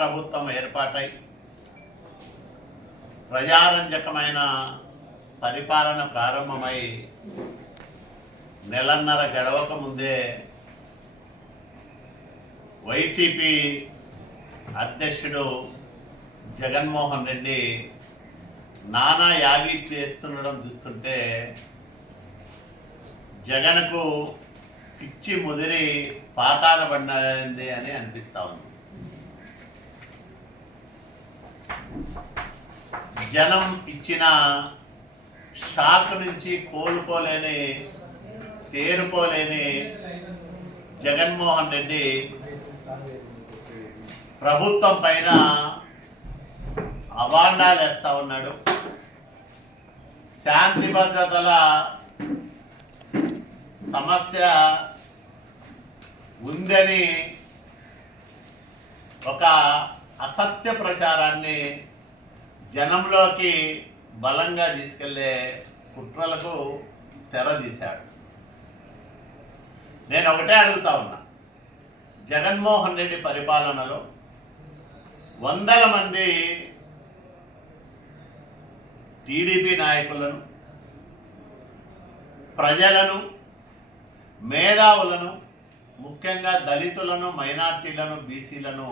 ప్రభుత్వం ఏర్పాటై ప్రజారంజకమైన పరిపాలన ప్రారంభమై నెలన్నర గడవక ముందే వైసీపీ అధ్యక్షుడు జగన్మోహన్ రెడ్డి నానా యాగి చేస్తుండడం చూస్తుంటే జగన్కు పిచ్చి ముదిరి పాకాన పడినది అని అనిపిస్తా ఉంది. జనం ఇచ్చిన షాక్ నుంచి కోలుకోలేని తేరుకోలేని జగన్మోహన్ రెడ్డి ప్రభుత్వం పైన అవాండాలు వేస్తూ ఉన్నాడు. శాంతి భద్రతల సమస్య ఉందని ఒక అసత్య ప్రచారాన్ని జనంలోకి బలంగా తీసుకెళ్లే కుట్రలకు తెరదీశాడు. నేను ఒకటే అడుగుతా ఉన్నా, జగన్మోహన్ రెడ్డి పరిపాలనలో వందల మంది టీడీపీ నాయకులను, ప్రజలను, మేధావులను, ముఖ్యంగా దళితులను, మైనార్టీలను, బీసీలను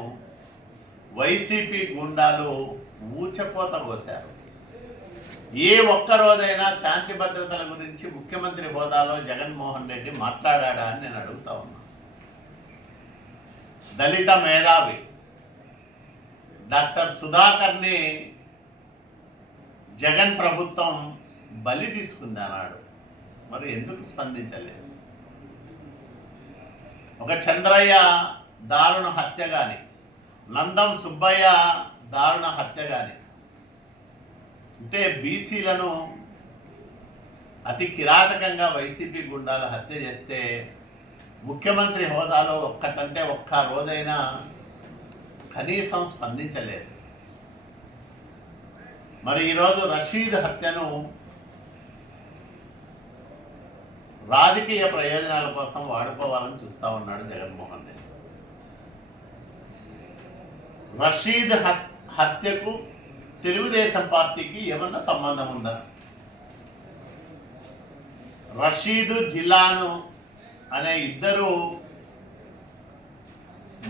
వైసీపీ గుండాలు ఊచకోత కోశారు. ఏ ఒక్కరోజైనా శాంతి భద్రతల గురించి ముఖ్యమంత్రి హోదాలో జగన్మోహన్ రెడ్డి మాట్లాడా అని నేను అడుగుతా ఉన్నా. దళిత మేధావి డాక్టర్ సుధాకర్ని జగన్ ప్రభుత్వం బలి తీసుకుంది అన్నాడు. మరి ఎందుకు స్పందించలేదు? ఒక చంద్రయ్య దారుణ హత్య కానీ, నందం సుబ్బయ్య దారుణ హత్య కానీ, అంటే బీసీలను అతి కిరాతకంగా వైసీపీ గుండాలు హత్య చేస్తే ముఖ్యమంత్రి హోదాలో ఒక్కటంటే ఒక్క రోజైనా కనీసం స్పందించలేదు. మరి ఈరోజు రషీద్ హత్యను రాజకీయ ప్రయోజనాల కోసం వాడుకోవాలని చూస్తూ ఉన్నాడు జగన్మోహన్ రెడ్డి. రషీద్ హత్యకు తెలుగుదేశం పార్టీకి ఏమన్నా సంబంధం ఉందా? రషీద్, జిలాను అనే ఇద్దరు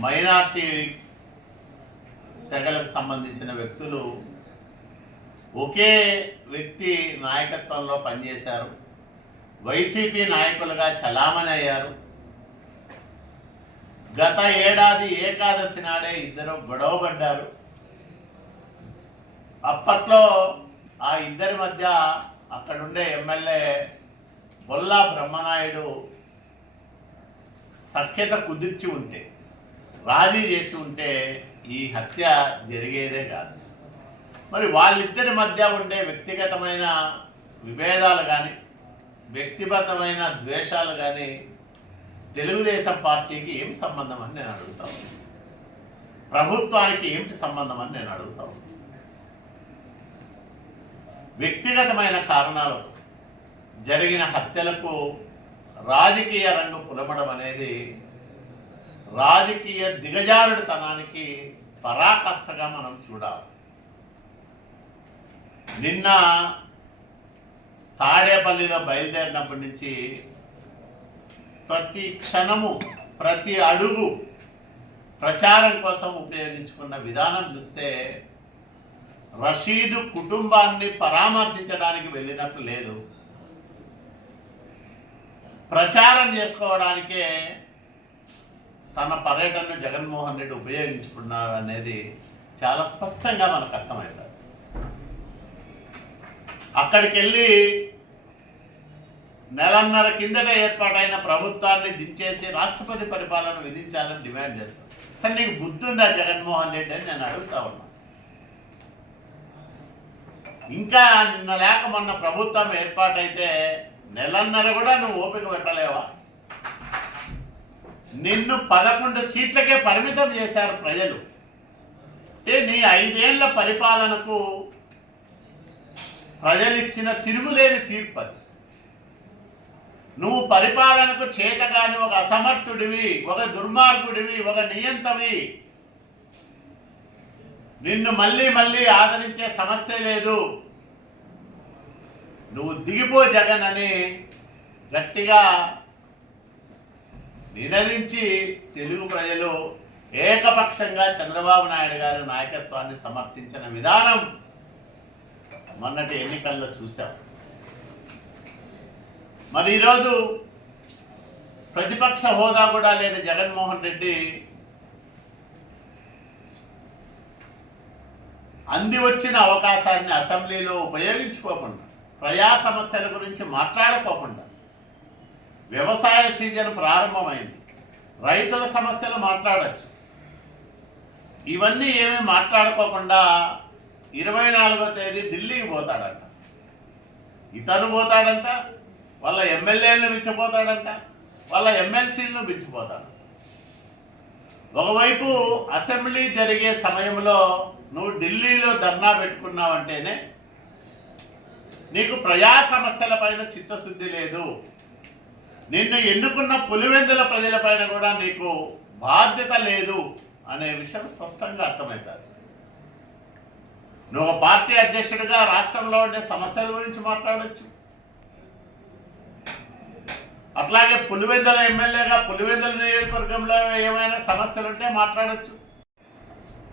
మైనార్టీ తెగలకు సంబంధించిన వ్యక్తులు ఒకే వ్యక్తి నాయకత్వంలో పనిచేశారు. వైసీపీ నాయకులుగా చలామణి అయ్యారు. గత ఏడాది ఏకాదశి నాడే ఇద్దరు గొడవపడ్డారు. అప్పట్లో ఆ ఇద్దరి మధ్య అక్కడుండే ఎమ్మెల్యే బొల్లా బ్రహ్మనాయుడు సఖ్యత కుదిర్చి ఉంటే, రాజీ చేసి ఉంటే ఈ హత్య జరిగేదే కాదు. మరి వాళ్ళిద్దరి మధ్య ఉండే వ్యక్తిగతమైన విభేదాలు కానీ, వ్యక్తిగతమైన ద్వేషాలు కానీ తెలుగుదేశం పార్టీకి ఏం సంబంధం అని నేను అడుగుతాను. ప్రభుత్వానికి ఏమిటి సంబంధం అని నేను అడుగుతాను. వ్యక్తిగతమైన కారణాలతో జరిగిన హత్యలకు రాజకీయ రంగు పులమడం అనేది రాజకీయ దిగజారుడుతనానికి పరాకాష్ఠగా మనం చూడాలి. నిన్న తాడేపల్లిలో బయలుదేరినప్పటి నుంచి ప్రతి క్షణము, ప్రతి అడుగు ప్రచారం కోసం ఉపయోగించుకున్న విధానం చూస్తే రషీదు కుటుంబాన్ని పరామర్శించడానికి వెళ్ళినట్టు లేదు. ప్రచారం చేసుకోవడానికే తన పర్యటనను జగన్మోహన్ రెడ్డి ఉపయోగించుకున్నాడు అనేది చాలా స్పష్టంగా మనకు అర్థమవుతుంది. అక్కడికి వెళ్ళి నెలన్నర కిందట ఏర్పాటైన ప్రభుత్వాన్ని దించేసి రాష్ట్రపతి పరిపాలన విధించాలని డిమాండ్ చేస్తాను. అసలు నీకు బుద్ధి ఉందా జగన్మోహన్ రెడ్డి అని నేను అడుగుతా ఉన్నా. ఇంకా నిన్న లేక మొన్న ప్రభుత్వం ఏర్పాటైతే నెలన్నర కూడా నువ్వు ఓపిక పెట్టలేవా? నిన్ను 11 సీట్లకే పరిమితం చేశారు ప్రజలు. అంటే నీ 5 ఏళ్ల పరిపాలనకు ప్రజలిచ్చిన తిరుగులేని తీర్పు అది. నువ్వు పరిపాలనకు చేతగాని ఒక అసమర్థుడివి, ఒక దుర్మార్గుడివి, ఒక నియంతవి. నిన్ను మళ్ళీ మళ్ళీ ఆదరించే సమస్య లేదు, నువ్వు దిగిపో జగన్ అని గట్టిగా నినదించి తెలుగు ప్రజలు ఏకపక్షంగా చంద్రబాబు నాయుడు గారి నాయకత్వాన్ని సమర్థించిన విధానం మొన్నటి ఎన్నికల్లో చూశాం. మరి ఈరోజు ప్రతిపక్ష హోదా కూడా లేని జగన్మోహన్ రెడ్డి అంది వచ్చిన అవకాశాన్ని అసెంబ్లీలో ఉపయోగించుకోకుండా, ప్రజా సమస్యల గురించి మాట్లాడుకోకుండా, వ్యవసాయ సీజన్ ప్రారంభమైంది, రైతుల సమస్యలు మాట్లాడచ్చు, ఇవన్నీ ఏమీ మాట్లాడుకోకుండా 24వ తేదీ ఢిల్లీకి పోతాడంట. ఇతను పోతాడంట, వాళ్ళ ఎమ్మెల్యేలను పిలిచిపోతాడంట, వాళ్ళ ఎమ్మెల్సీలను పిలిచిపోతాడు. ఒకవైపు అసెంబ్లీ జరిగే సమయంలో నువ్వు ఢిల్లీలో ధర్నా పెట్టుకున్నావంటేనే నీకు ప్రజా సమస్యలపైన చిత్తశుద్ధి లేదు, నిన్ను ఎన్నుకున్న పులివెందుల ప్రజలపైన కూడా నీకు బాధ్యత లేదు అనే విషయం స్పష్టంగా అర్థమవుతుంది. నువ్వు ఒక పార్టీ అధ్యక్షుడిగా రాష్ట్రంలో ఉండే సమస్యల గురించి మాట్లాడచ్చు, అట్లాగే పులివెందుల ఎమ్మెల్యేగా పులివెందుల నియోజకవర్గంలో ఏమైనా సమస్యలు ఉంటే మాట్లాడచ్చు.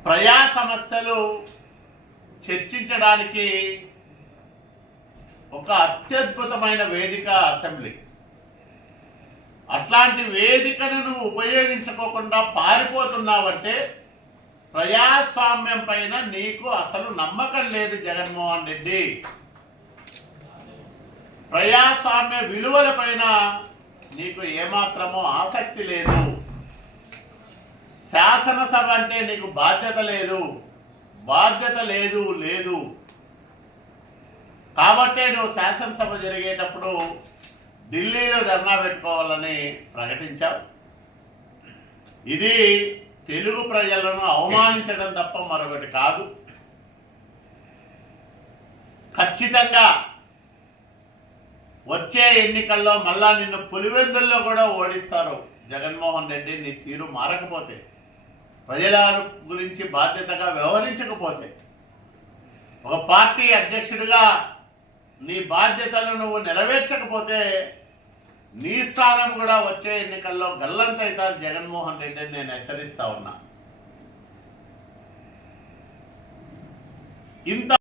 ప్రజా సమస్యలు చర్చించడానికి ఒక అత్యద్భుతమైన వేదిక అసెంబ్లీ. అట్లాంటి వేదికను నువ్వు ఉపయోగించుకోకుండా పారిపోతున్నావంటే ప్రజాస్వామ్యం పైన నీకు అసలు నమ్మకం లేదు జగన్మోహన్ రెడ్డి. ప్రజాస్వామ్య విలువల పైన నీకు ఏమాత్రమో ఆసక్తి లేదు. శాసనసభ అంటే నీకు బాధ్యత లేదు, బాధ్యత లేదు లేదు కాబట్టే నువ్వు శాసనసభ జరిగేటప్పుడు ఢిల్లీలో ధర్నా పెట్టుకోవాలని ప్రకటించావు. ఇది తెలుగు ప్రజలను అవమానించడం తప్ప మరొకటి కాదు. ఖచ్చితంగా వచ్చే ఎన్నికల్లో మళ్ళా నిన్ను పులివెందుల్లో కూడా ఓడిస్తారు జగన్మోహన్ రెడ్డి. నీ తీరు మారకపోతే, ప్రజల గురించి బాధ్యతగా వ్యవహరించకపోతే, ఒక పార్టీ అధ్యక్షుడిగా నీ బాధ్యతలు నువ్వు నెరవేర్చకపోతే నీ స్థానం కూడా వచ్చే ఎన్నికల్లో గల్లంతైతారు జగన్మోహన్ రెడ్డిని నేను హెచ్చరిస్తా ఉన్నా. ఇంత